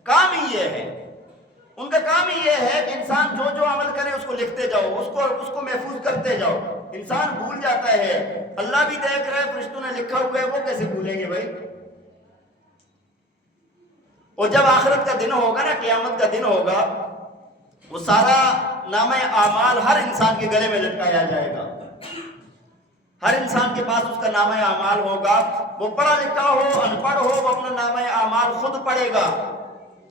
کام ہی یہ ہے، ان کا کام ہی یہ ہے کہ انسان جو جو عمل کرے اس کو لکھتے جاؤ، اس کو محفوظ کرتے جاؤ۔ انسان بھول جاتا ہے، اللہ بھی دیکھ رہا ہے، فرشتوں نے لکھا ہوا ہے، وہ کیسے بھولیں گے بھائی؟ اور جب آخرت کا دن ہوگا نا، قیامت کا دن ہوگا، وہ سارا نامہ اعمال ہر انسان کے گلے میں لٹکایا جائے گا۔ ہر انسان کے پاس اس کا نامہ اعمال ہوگا، وہ پڑھا لکھا ہو، ان پڑھ ہو، وہ اپنا نامہ اعمال خود پڑھے گا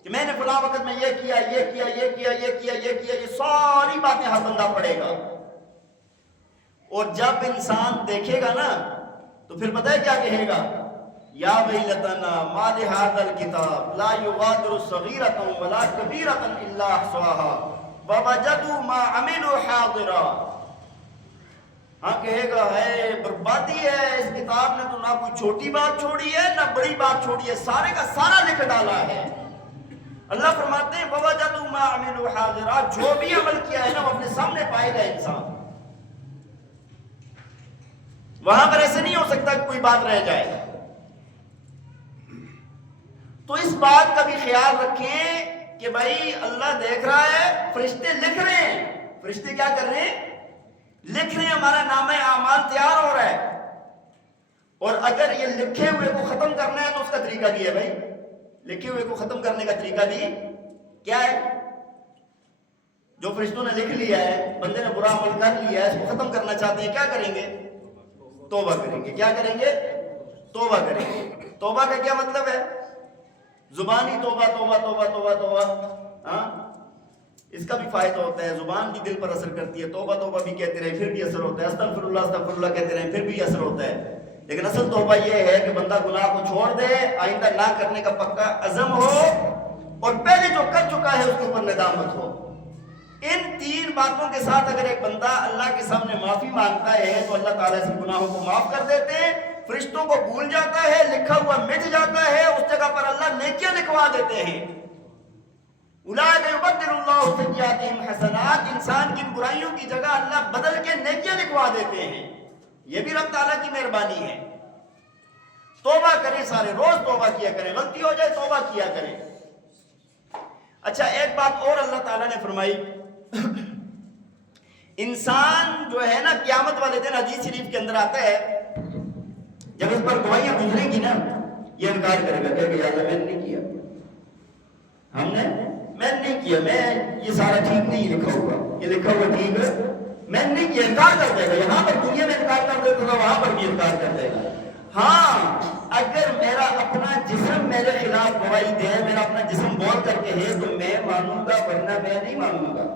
کہ میں نے فلاں وقت میں یہ کیا، یہ کیا، یہ کیا، یہ کیا، یہ کیا، یہ ساری باتیں ہر بندہ پڑھے گا۔ اور جب انسان دیکھے گا نا، تو پھر پتہ ہے کیا کہے گا؟ یا ویلتنا ما لہذا الکتاب لا یغادر صغیرۃ ولا کبیرۃ الا احصاها ووجدوا ما عملوا حاضرا۔ ہاں کہے گا، ہے بربادی ہے، اس کتاب نے تو نہ کوئی چھوٹی بات چھوڑی ہے، نہ بڑی بات چھوڑی ہے، سارے کا سارا لکھ ڈالا ہے۔ اللہ فرماتے ہیں ووجدوا ما عملوا حاضرا، جو بھی عمل کیا ہے نا وہ اپنے سامنے پائے گا انسان۔ وہاں پر ایسے نہیں ہو سکتا کہ کوئی بات رہ جائے۔ تو اس بات کا بھی خیال رکھیں کہ بھائی اللہ دیکھ رہا ہے، فرشتے لکھ رہے ہیں. فرشتے کیا کر رہے ہیں؟ لکھ رہے ہیں. ہمارا نامہ اعمال تیار ہو رہا ہے، اور اگر یہ لکھے ہوئے کو ختم کرنا ہے تو اس کا طریقہ بھی ہے بھائی. لکھے ہوئے کو ختم کرنے کا طریقہ بھی کیا ہے؟ جو فرشتوں نے لکھ لیا ہے، بندے نے برا عمل کر لیا ہے، اس کو ختم کرنا چاہتے ہیں، کیا کریں گے؟ توبہ کریں گے. کیا کریں گے؟ توبہ کریں گے. توبہ کا کیا مطلب ہے؟ زبانی توبہ توبہ توبہ توبہ توبہ. ہاں، اس کا بھی فائدہ ہوتا ہے. زبان بھی دل پر اثر کرتی ہے. توبہ توبہ بھی کہتے رہے پھر بھی اثر ہوتا ہے. استغفر اللہ کہتے رہے پھر بھی اثر ہوتا ہے. لیکن اصل توبہ یہ ہے کہ بندہ گناہ کو چھوڑ دے، آئندہ نہ کرنے کا پکا عزم ہو، اور پہلے جو کر چکا ہے اس کے اوپر ندامت ہو. ان تین باتوں کے ساتھ اگر ایک بندہ اللہ کے سامنے معافی مانگتا ہے تو اللہ تعالیٰ اس گناہوں کو معاف کر دیتے ہیں، فرشتوں کو بھول جاتا ہے، لکھا ہوا مٹ جاتا ہے، اس جگہ پر اللہ نیکیاں لکھوا دیتے ہیں. اولئک یبدل اللہ سیئاتہم حسنات. انسان کی برائیوں کی جگہ اللہ بدل کے نیکیاں لکھوا دیتے ہیں. یہ بھی رب تعالیٰ کی مہربانی ہے. توبہ کریں، سارے روز توبہ کیا کریں. غلطی ہو جائے توبہ کیا کریں. اچھا، ایک بات اور اللہ تعالیٰ نے فرمائی. انسان جو ہے نا، قیامت والے دن حدیث شریف کے اندر آتا ہے، جب اس پر گواہیاں گزریں گی نا، یہ انکار کرے گا کہ یا اللہ میں نے نہیں کیا، میں نے نہیں کیا، میں یہ سارا ٹھیک نہیں لکھا ہوا، یہ لکھا ہوا ٹھیک ہے، میں نے نہیں کیا. انکار کر دے گا. یہاں پر دنیا میں انکار کر دیتا تھا، وہاں پر بھی انکار کر دے گا. ہاں، اگر میرا اپنا جسم میرے خلاف گواہی دے، میرا اپنا جسم بول کر کے ہے تو میں مانوں گا، ورنہ میں نہیں مانوں گا.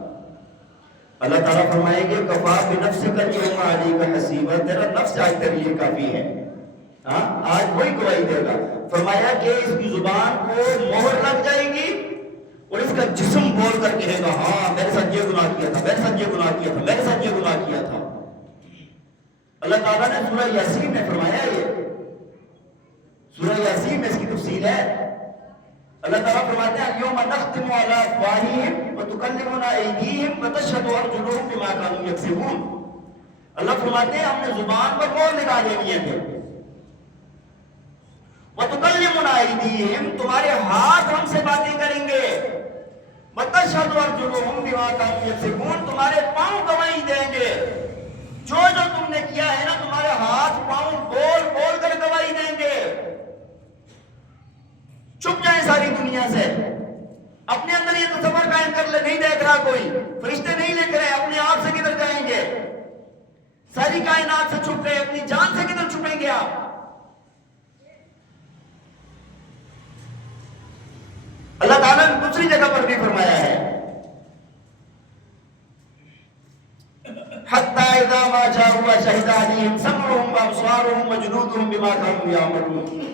اللہ تعالیٰ فرمائے گے کفا بنفسک اليوم علیک حسیبا. تیرا نفس آج تیرے لیے کافی ہے. ہاں، آج وہی گواہی دے گا. فرمایا کہ اس کی زبان کو مہر لگ جائے گی اور اس کا جسم بول کر کہے گا ہاں میرے ساتھ یہ گناہ کیا تھا، میرے ساتھ یہ گناہ کیا تھا، میرے ساتھ یہ گناہ کیا تھا. اللہ تعالیٰ نے سورہ یاسین میں فرمایا، یہ سورہ یاسین میں اس کی تفصیل ہے. اللہ تعالیٰ فرماتے ہیں اليوم نختم علی افواہہم وتکلمنا ایدیہم وتشہد ارجلہم بما کانوا یکسبون. اللہ فرماتے ہیں ہم نے زبان پر مہر لگا دینی ہے. پھر وتکلمنا ایدیہم، تمہارے ہاتھ ہم سے باتیں کریں گے. وتشہد ارجلہم بما کانوا یکسبون، تمہارے پاؤں گواہی دیں گے. جو تم نے کیا ہے نا، تمہارے ہاتھ پاؤں بول بول کر گواہی دیں گے. چھپ جائیں ساری دنیا سے. اپنے اندر یہ تصور قائم کر لے، نہیں دیکھ رہا کوئی، فرشتے نہیں لکھ رہے، اپنے آپ سے کدھر جائیں گے؟ ساری کائنات سے چھپ گئے، اپنی جان سے کدھر چھپیں گے آپ؟ اللہ تعالیٰ نے دوسری جگہ پر بھی فرمایا ہے حتی اذا ما جاءوا شہد علیہم سمعہم وابصارہم وجلودہم بما کانوا یعملون.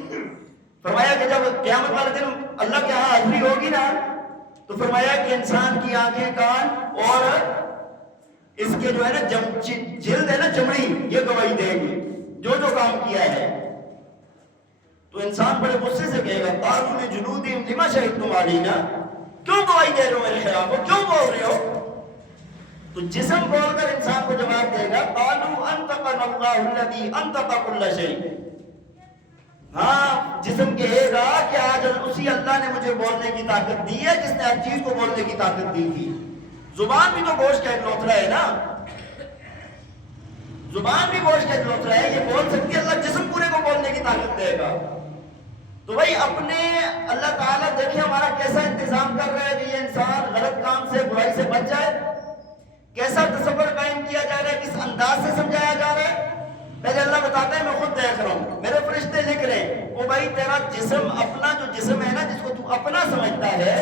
فرمایا کہ جب قیامت والے دن اللہ کے ہاں حاضری ہوگی نا، تو فرمایا کہ انسان کی آنکھیں، کان اور اس کے جو ہے نا جلد ہے نا، چمڑی، یہ گواہی دے گی جو جو کام کیا ہے. تو انسان بڑے غصے سے کہے گا قالوا لجلودہم لما شہدتم علینا، کیوں گواہی دے رہے ہو میرے خلاف، کیوں بول رہے ہو؟ تو جسم بول کر انسان کو جواب دے گا قالوا انطقنا اللہ الذی انطق کل شیء. ہاں، جسم کہے گا کہ آج اسی اللہ نے مجھے بولنے کی طاقت دی ہے جس نے ہر چیز کو بولنے کی طاقت دی تھی. زبان بھی تو گوشت کا ایک لوتھڑا ہے نا، زبان بھی گوشت کا ایک لوتھڑا ہے، یہ بول سکتی ہے، اللہ جسم پورے کو بولنے کی طاقت دے گا. تو بھائی اپنے اللہ تعالیٰ دیکھیں ہمارا کیسا انتظام کر رہا ہے کہ یہ انسان غلط کام سے، برائی سے بچ جائے. کیسا تصور قائم کیا جا رہا ہے، کس انداز سے سمجھایا جا رہا ہے. پہلے اللہ بتاتا ہے میں خود دیکھ رہا ہوں، میرے فرشتے لکھ رہے ہیں. وہ بھائی تیرا جسم، اپنا جو جسم ہے نا، جس کو تو اپنا سمجھتا ہے،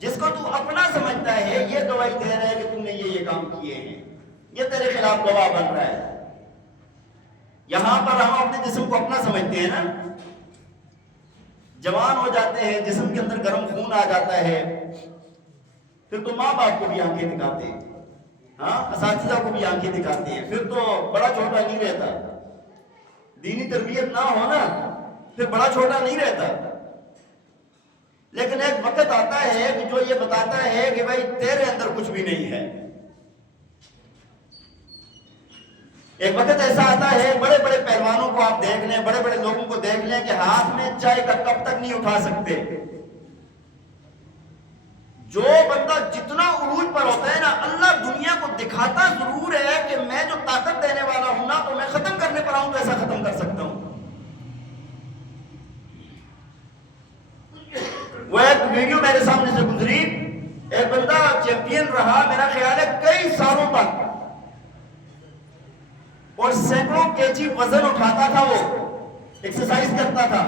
جس کو تو اپنا سمجھتا ہے، یہ گواہی دے رہا ہے کہ تم نے یہ کام کیے ہیں، یہ تیرے خلاف گواہ بن رہا ہے. یہاں پر ہم اپنے جسم کو اپنا سمجھتے ہیں نا، جوان ہو جاتے ہیں، جسم کے اندر گرم خون آ جاتا ہے، پھر تو ماں باپ کو بھی آنکھیں دکھاتے ہیں، ہاں، اساتذہ کو بھی آنکھیں دکھاتے ہیں، پھر تو بڑا چھوٹا نہیں رہتا. دینی تربیت نہ ہو نا، پھر بڑا چھوٹا نہیں رہتا. لیکن ایک وقت آتا ہے کہ جو یہ بتاتا ہے کہ بھائی تیرے اندر کچھ بھی نہیں ہے. ایک وقت ایسا آتا ہے بڑے بڑے پہلوانوں کو آپ دیکھ لیں، بڑے بڑے لوگوں کو دیکھ لیں کہ ہاتھ میں چائے کا کپ تک نہیں اٹھا سکتے. جو بندہ جتنا عروج پر ہوتا ہے نا، اللہ دنیا کو دکھاتا ضرور ہے کہ میں جو طاقت دینے والا ہوں نا، تو میں ختم کرنے پر آؤں تو ایسا ختم کر سکتا ہوں. وہ ایک ویڈیو میرے سامنے سے گزری، ایک بندہ چیمپئن رہا میرا خیال ہے کئی سالوں تک، اور سینکڑوں کیجی وزن اٹھاتا تھا، وہ ایکسرسائز کرتا تھا.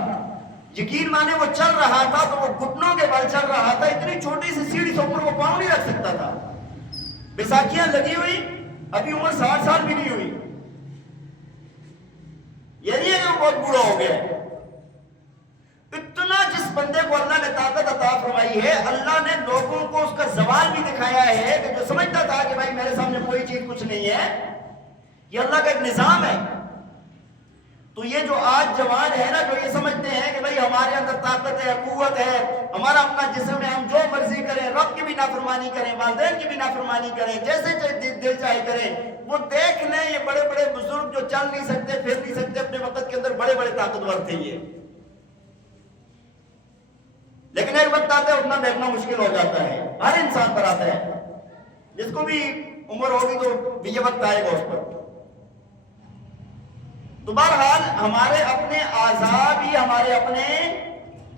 یقین مانے وہ چل رہا تھا تو وہ گھٹنوں کے بل چل رہا تھا، اتنی چھوٹی سی سیڑھی سے اوپر وہ پاؤں نہیں رکھ سکتا تھا. بیساکھیاں لگی ہوئی، ابھی عمر 60 سال بھی نہیں ہوئی. یہ نہیں ہے کہ وہ بہت بوڑھا ہو گیا. اتنا جس بندے کو اللہ نے طاقت عطا فرمائی ہے، اللہ نے لوگوں کو اس کا زوال بھی دکھایا ہے کہ جو سمجھتا تھا کہ بھائی میرے سامنے کوئی چیز کچھ نہیں ہے، یہ اللہ کا ایک نظام ہے. تو یہ جو آج جوان ہے نا، جو یہ سمجھتے ہیں کہ بھائی ہمارے اندر طاقت ہے، قوت ہے، ہمارا اپنا جسم ہے، ہم جو مرضی کریں، رب کی بھی نافرمانی کریں، والدین کی بھی نافرمانی کریں، جیسے دل چاہے کریں. وہ دیکھ لیں یہ بڑے بڑے بزرگ جو چل نہیں سکتے، پھر نہیں سکتے، اپنے وقت کے اندر بڑے بڑے طاقتور تھے یہ. لیکن ایک وقت آتا ہے اٹھنا بیٹھنا مشکل ہو جاتا ہے، ہر انسان پر آتا ہے. جس کو بھی عمر ہوگی تو بھی یہ وقت آئے گا اس پر. تو بہرحال ہمارے اپنے اعضاء بھی ہمارے اپنے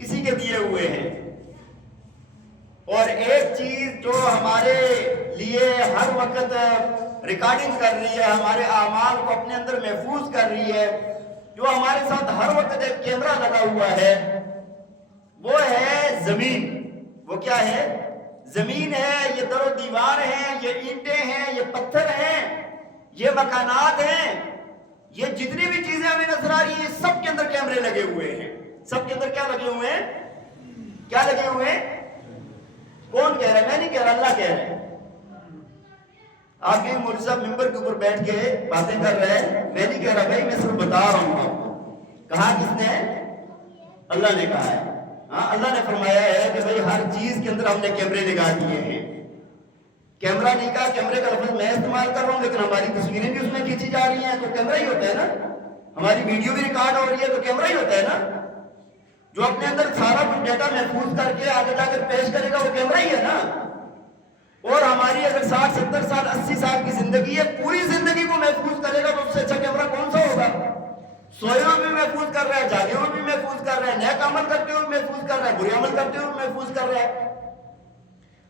کسی کے دیے ہوئے ہیں. اور ایک چیز جو ہمارے لیے ہر وقت ریکارڈنگ کر رہی ہے، ہمارے اعمال کو اپنے اندر محفوظ کر رہی ہے، جو ہمارے ساتھ ہر وقت ایک کیمرہ لگا ہوا ہے، وہ ہے زمین. وہ کیا ہے؟ زمین ہے. یہ در و دیوار ہیں، یہ اینٹیں ہیں، یہ پتھر ہیں، یہ مکانات ہیں، یہ جتنی بھی چیزیں ہمیں نظر آ رہی ہیں، سب کے اندر کیمرے لگے ہوئے ہیں. سب کے اندر کیا لگے ہوئے ہیں؟ کیا لگے ہوئے ہیں؟ کون کہہ رہا ہے؟ میں نہیں کہہ رہا، اللہ کہہ رہا ہے. آپ کے مولوی صاحب ممبر کے اوپر بیٹھ کے باتیں کر رہے ہیں، میں نہیں کہہ رہا بھائی، میں صرف بتا رہا ہوں آپ کو. کہا کس نے؟ اللہ نے کہا ہے. ہاں، اللہ نے فرمایا ہے کہ بھائی ہر چیز کے اندر ہم نے کیمرے لگا دیے ہیں. کیمرہ نہیں کہا، کیمرے کا لفظ میں استعمال کر رہا ہوں، لیکن ہماری تصویریں بھی اس میں کھینچی جا رہی ہیں تو کیمرہ ہی ہوتا ہے نا. ہماری ویڈیو بھی ریکارڈ ہو رہی ہے تو کیمرہ ہی ہوتا ہے نا. جو اپنے اندر سارا کچھ ڈیٹا محفوظ کر کے آگے جا کر پیش کرے گا وہ کیمرہ ہی ہے نا. اور ہماری اگر 60 70 سال 80 سال کی زندگی ہے، پوری زندگی کو محفوظ کرے گا تو اس سے اچھا کیمرہ کون سا ہوگا؟ سوئے ہوئے بھی محفوظ کر رہا ہے، جاگے ہوئے بھی محفوظ کر رہا ہے، نیک عمل کرتے ہوئے محفوظ کر رہا ہے، برے عمل کرتے ہوئے محفوظ کر رہا ہے.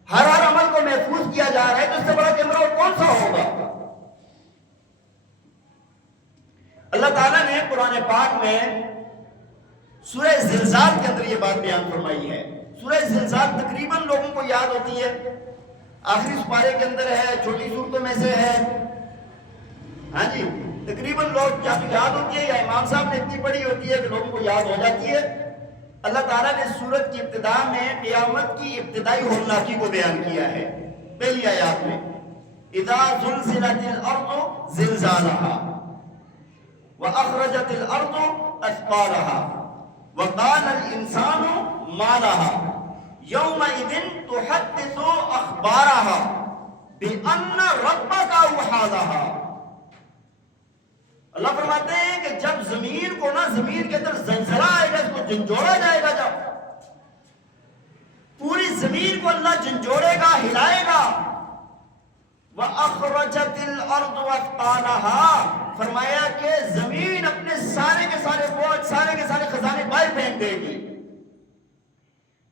ہر عمل کو محفوظ کیا جا رہا ہے، تو اس سے بڑا کیمرہ اور کون سا ہوگا؟ اللہ تعالیٰ نے قرآن پاک میں سورہ زلزال کے اندر یہ بات بیان فرمائی ہے. سورہ زلزال تقریباً لوگوں کو یاد ہوتی ہے، آخری سپارے کے اندر ہے، چھوٹی صورتوں میں سے ہے. ہاں جی، تقریباً لوگ یا تو یاد ہوتی ہے یا امام صاحب نے اتنی پڑھی ہوتی ہے کہ لوگوں کو یاد ہو جاتی ہے. اللہ تعالیٰ نے سورت کی ابتدا میں قیامت کی ابتدائی ہولناکی کو بیان کیا ہے. پہلی آیات میں اذا زلزلت الارض زلزالها واخرجت الارض اثقالها وقال الانسان ما لها يومئذ تحدث اخبارها بان ربك اوحى لها. اللہ فرماتے ہیں کہ جب زمین کو نا، زمین کے اندر زلزلہ آئے گا، اس کو جھنجھوڑا جائے گا، جب پوری زمین کو اللہ جھنجھوڑے گا، ہلائے گا. وَأَخْرَجَتِ الْأَرْضُ أَثْقَالَهَا، فرمایا کہ زمین اپنے سارے کے سارے بوجھ، سارے کے سارے خزانے باہر پھینک دے گی.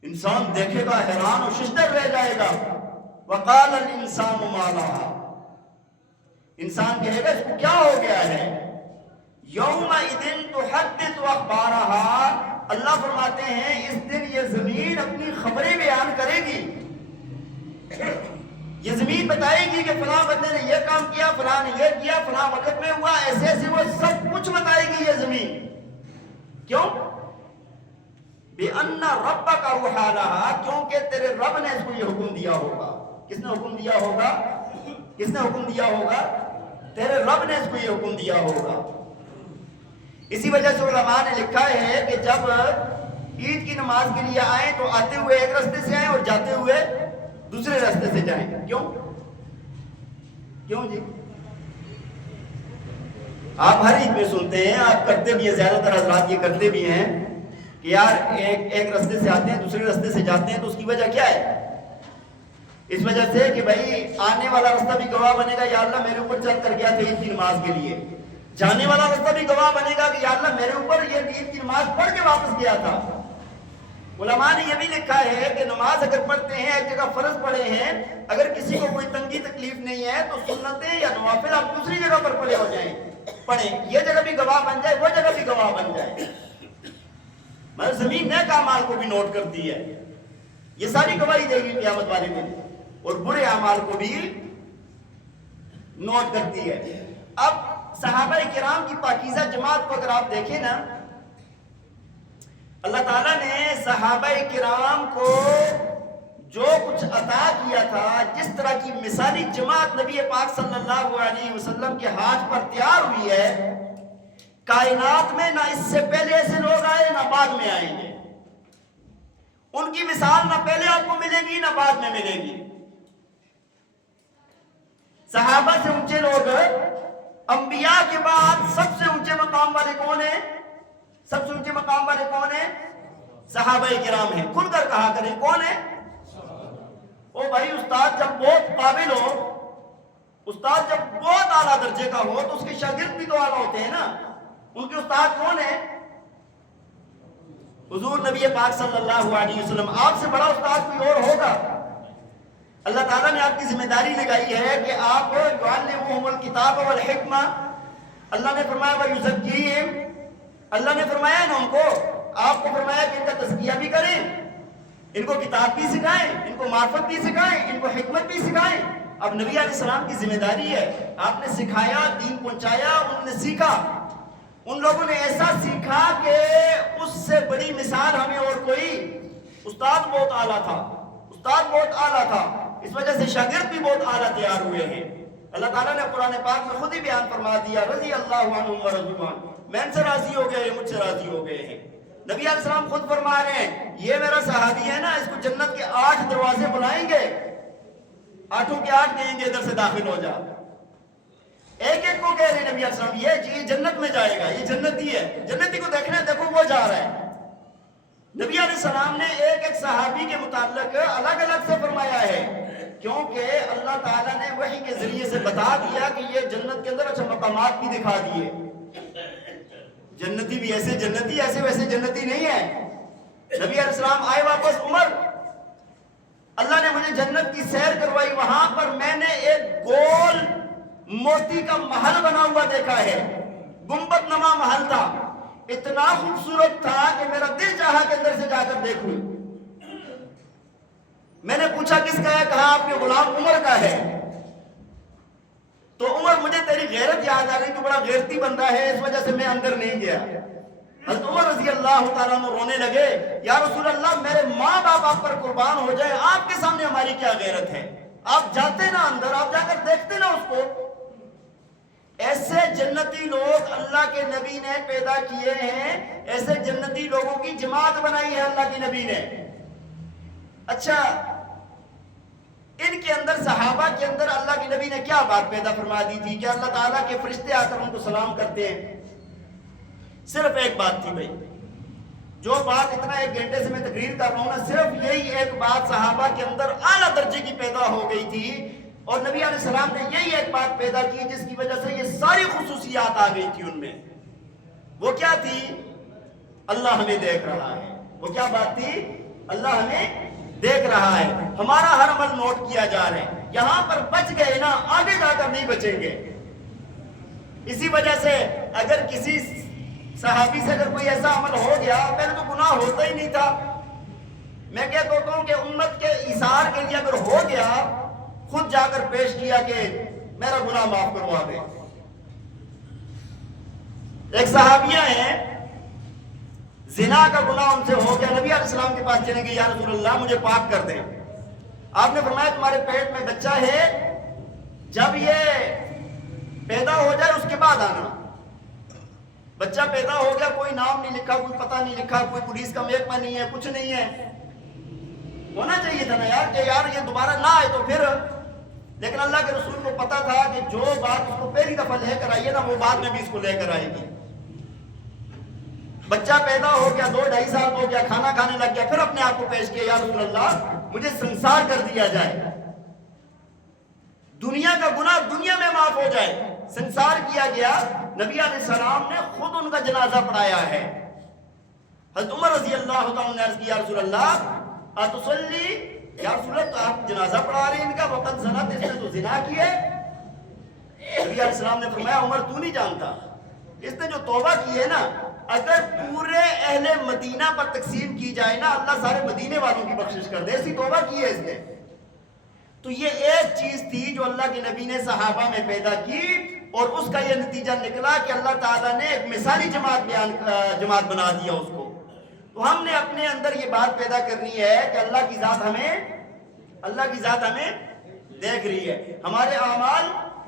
انسان دیکھے گا، حیران و ششدر رہ جائے گا. وَقَالَ الْإِنسَانُ مَا لَهَا، انسان کہے گا اس کو کیا ہو گیا ہے. یومئذ تحدث اخبارها، اللہ فرماتے ہیں اس دن یہ زمین اپنی خبریں بیان کرے گی. یہ زمین بتائے گی کہ فلاں بندے نے یہ کام کیا، فلاں نے یہ کیا، فلاں وقت میں ہوا، ایسے ایسے، وہ سب کچھ بتائے گی یہ زمین. کیوں؟ بِأَنَّ رَبَّكَ أَوْحَى لَهَا، کیونکہ تیرے رب نے اس کو یہ حکم دیا ہوگا. کس نے حکم دیا ہوگا؟ کس نے حکم دیا ہوگا؟ تیرے رب نے اس کو یہ حکم دیا ہوگا. اسی وجہ سے علماء نے لکھا ہے کہ جب عید کی نماز کے لیے آئیں تو آتے ہوئے ایک راستے سے آئیں اور جاتے ہوئے دوسرے راستے سے جائیں. کیوں؟ کیوں جی؟ آپ ہر عید میں سنتے ہیں، آپ کرتے بھی ہیں، زیادہ تر حضرات یہ کرتے بھی ہیں کہ یار ایک رستے سے آتے ہیں دوسرے رستے سے جاتے ہیں، تو اس کی وجہ کیا ہے؟ اس وجہ سے کہ بھائی آنے والا رستہ بھی گواہ بنے گا، یا اللہ میرے اوپر چل کر گیا تھا عید کی نماز کے لیے، جانے والا رستہ بھی گواہ بنے گا کہ یا اللہ میرے اوپر یہ عید کی نماز پڑھ کے واپس گیا تھا۔ علماء نے یہ بھی لکھا ہے کہ نماز اگر پڑھتے ہیں، ایک جگہ فرض پڑھے ہیں، اگر کسی کو کوئی تنگی تکلیف نہیں ہے تو سنتیں یا نوافل آپ دوسری جگہ پر پڑھے ہو جائیں، پڑھیں، یہ جگہ بھی گواہ بن جائے، وہ جگہ بھی گواہ بن جائے۔ مگر زمین نیک اعمال کو بھی نوٹ کرتی ہے، یہ ساری گواہی دے گی قیامت والے دن، اور برے اعمال کو بھی نوٹ کرتی ہے۔ اب صحابہ کرام کی پاکیزہ جماعت کو اگر آپ دیکھیں نا، اللہ تعالیٰ نے صحابہ کرام کو جو کچھ عطا کیا تھا، جس طرح کی مثالی جماعت نبی پاک صلی اللہ علیہ وسلم کے ہاتھ پر تیار ہوئی ہے، کائنات میں نہ اس سے پہلے ایسے لوگ آئے نہ بعد میں آئیں گے۔ ان کی مثال نہ پہلے آپ کو ملے گی نہ بعد میں ملے گی۔ صحابہ سے اونچے لوگ، انبیاء کے بعد سب سے اونچے مقام والے کون ہیں؟ سب سے اونچے مقام والے کون ہیں؟ صحابہ کرام ہیں۔ کھل کر کہا کریں کون ہے؟ او بھائی، استاد جب بہت قابل ہو، استاد جب بہت اعلیٰ درجے کا ہو تو اس کے شاگرد بھی تو اعلیٰ ہوتے ہیں نا۔ ان کے استاد کون ہیں؟ حضور نبی پاک صلی اللہ علیہ وسلم۔ آپ سے بڑا استاد کوئی اور ہوگا؟ اللہ تعالیٰ نے آپ کی ذمہ داری لگائی ہے کہ آپ یعلمہم الکتاب والحکمہ، اللہ نے فرمایا ویزکیہم، اللہ نے فرمایا نا ان کو، آپ کو فرمایا کہ ان کا تزکیہ بھی کریں، ان کو کتاب بھی سکھائیں، ان کو معرفت بھی سکھائیں، ان کو حکمت بھی سکھائیں۔ اب نبی علیہ السلام کی ذمہ داری ہے، آپ نے سکھایا، دین پہنچایا، انہوں نے سیکھا، ان لوگوں نے ایسا سیکھا کہ اس سے بڑی مثال ہمیں اور کوئی۔ استاد بہت اعلیٰ تھا، استاد بہت اعلیٰ تھا، اس وجہ سے شاگرد بھی بہت اعلیٰ تیار ہوئے ہیں۔ اللہ تعالیٰ نے قرآن پاک میں خود ہی بیان فرما دیا، رضی اللہ عنہم ورضوا عنہ، میں ان سے راضی ہو گئے، مجھ سے راضی ہو گئے ہیں۔ نبی علیہ السلام خود فرما رہے ہیں، یہ میرا صحابی ہے نا، اس کو جنت کے 8 دروازے بلائیں گے، 8 کے 8 کہیں گے ادھر سے داخل ہو جا۔ ایک ایک کو کہہ رہے ہیں نبی علیہ السلام، یہ جنت میں جائے گا، یہ جنتی ہے، جنتی کو دیکھنا ہے، دیکھو وہ جا رہا ہے۔ نبی علیہ السلام نے ایک ایک صحابی کے متعلق الگ الگ سے فرمایا ہے، کیونکہ اللہ تعالیٰ نے وحی کے ذریعے سے بتا دیا کہ یہ جنت کے اندر اچھا مقامات بھی دکھا دیے۔ جنتی بھی ایسے جنتی، ایسے ویسے جنتی نہیں ہے۔ نبی علیہ السلام آئے واپس، عمر اللہ نے مجھے جنت کی سیر کروائی، وہاں پر میں نے ایک گول موتی کا محل بنا ہوا دیکھا ہے، گنبد نما محل تھا، اتنا خوبصورت تھا کہ میرا دل چاہا کہ اندر سے جا کر دیکھوں۔ میں نے پوچھا کس کا ہے؟ کہا آپ کے غلام عمر کا ہے۔ تو عمر مجھے تیری غیرت یاد آ گئی، تو بڑا غیرتی بندہ ہے، اس وجہ سے میں اندر نہیں گیا۔ حضرت عمر رضی اللہ تعالیٰ عنہ رونے لگے، یا رسول اللہ میرے ماں باپ آپ پر قربان ہو جائے، آپ کے سامنے ہماری کیا غیرت ہے؟ آپ جاتے نا اندر، آپ جا کر دیکھتے نا اس کو۔ ایسے جنتی لوگ اللہ کے نبی نے پیدا کیے ہیں، ایسے جنتی لوگوں کی جماعت بنائی ہے اللہ کے نبی نے۔ اچھا، ان کے اندر، صحابہ کے اندر اللہ کے نبی نے کیا بات پیدا فرما دی تھی کہ اللہ تعالیٰ کے فرشتے آ کر ان کو سلام کرتے ہیں؟ صرف ایک بات تھی بھائی، جو بات اتنا 1 گھنٹے سے میں تقریر کر رہا ہوں نا، صرف یہی ایک بات صحابہ کے اندر اعلیٰ درجے کی پیدا ہو گئی تھی، اور نبی علیہ السلام نے یہی ایک بات پیدا کی جس کی وجہ سے یہ ساری خصوصیات آ گئی تھی ان میں۔ وہ کیا تھی؟ اللہ ہمیں دیکھ رہا ہے۔ وہ کیا بات تھی؟ اللہ ہمیں دیکھ رہا ہے، ہمارا ہر عمل نوٹ کیا جا رہا ہے۔ یہاں پر بچ گئے نا، آگے جا کر نہیں بچیں گے۔ اسی وجہ سے اگر کسی صحابی سے اگر کوئی ایسا عمل ہو گیا، پہلے تو گناہ ہوتا ہی نہیں تھا، میں کہتا ہوں کہ امت کے ایثار کے لیے اگر ہو گیا، خود جا کر پیش کیا کہ میرا گناہ معاف کروا دے۔ ایک صحابیہ ہیں، زنا کا گناہ ان سے ہو گیا، نبی علیہ السلام کے پاس چلیں گے، یا رسول اللہ مجھے پاک کر دیں۔ آپ نے فرمایا تمہارے پیٹ میں بچہ ہے، جب یہ پیدا ہو جائے اس کے بعد آنا۔ بچہ پیدا ہو گیا، کوئی نام نہیں لکھا، کوئی پتہ نہیں لکھا، کوئی پولیس کا محکمہ نہیں ہے، کچھ نہیں ہے، ہونا چاہیے تھا نا یار کہ یار یہ دوبارہ نہ آئے تو پھر لیکن اللہ کے رسول کو پتا تھا کہ جو بات اس کو پہلی دفعہ لے کر آئی ہے نا وہ بعد میں بھی اس کو لے کر آئے گی. بچہ پیدا ہو گیا 2-2.5 سال ہو گیا, کھانا کھانے لگ گیا, پھر اپنے آپ کو پیش کیا, یا رسول اللہ مجھے سنسار کر دیا جائے, دنیا کا گناہ دنیا میں معاف ہو جائے. سنسار کیا گیا. نبی علیہ السلام نے خود ان کا جنازہ پڑھایا ہے. حضرت عمر رضی اللہ تعالیٰ نے عرض کیا یا رسول اللہ اتصلی, یا رسول اللہ تو آپ جنازہ پڑھا رہے ہیں ان کا, وقت زنت, اس نے تو زنا کی ہے. نبی علیہ السلام نے فرمایا عمر تو نہیں جانتا, اس نے جو توبہ کی ہے نا, اگر پورے اہل مدینہ پر تقسیم کی جائے نا اللہ سارے مدینے والوں کی بخشش کر دے, ایسی توبہ کی ہے اس نے. تو یہ ایک چیز تھی جو اللہ کے نبی نے صحابہ میں پیدا کی, اور اس کا یہ نتیجہ نکلا کہ اللہ تعالیٰ نے ایک مثالی جماعت بنا دیا اس کو. تو ہم نے اپنے اندر یہ بات پیدا کرنی ہے کہ اللہ کی ذات ہمیں دیکھ رہی ہے, ہمارے اعمال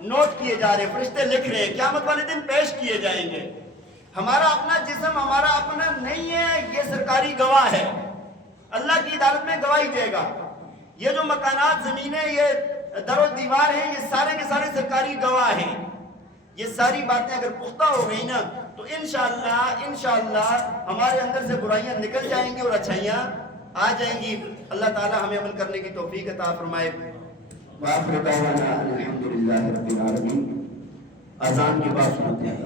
نوٹ کیے جا رہے ہیں, فرشتے لکھ رہے ہیں, قیامت والے دن پیش کیے جائیں گے. ہمارا اپنا جسم ہمارا اپنا نہیں ہے, یہ سرکاری گواہ ہے, اللہ کی عدالت میں گواہی دے گا. یہ جو مکانات, زمینیں, یہ در و دیوار ہیں, یہ سارے کے سارے سرکاری گواہ ہیں. یہ ساری باتیں اگر پختہ ہو گئی نا تو انشاءاللہ ہمارے اندر سے برائیاں نکل جائیں گی اور اچھائیاں آ جائیں گی. اللہ تعالی ہمیں عمل کرنے کی توفیق عطا فرمائے. وآخر دعوانا الحمدللہ رب العالمین. اذان کے بعد سنتے ہیں.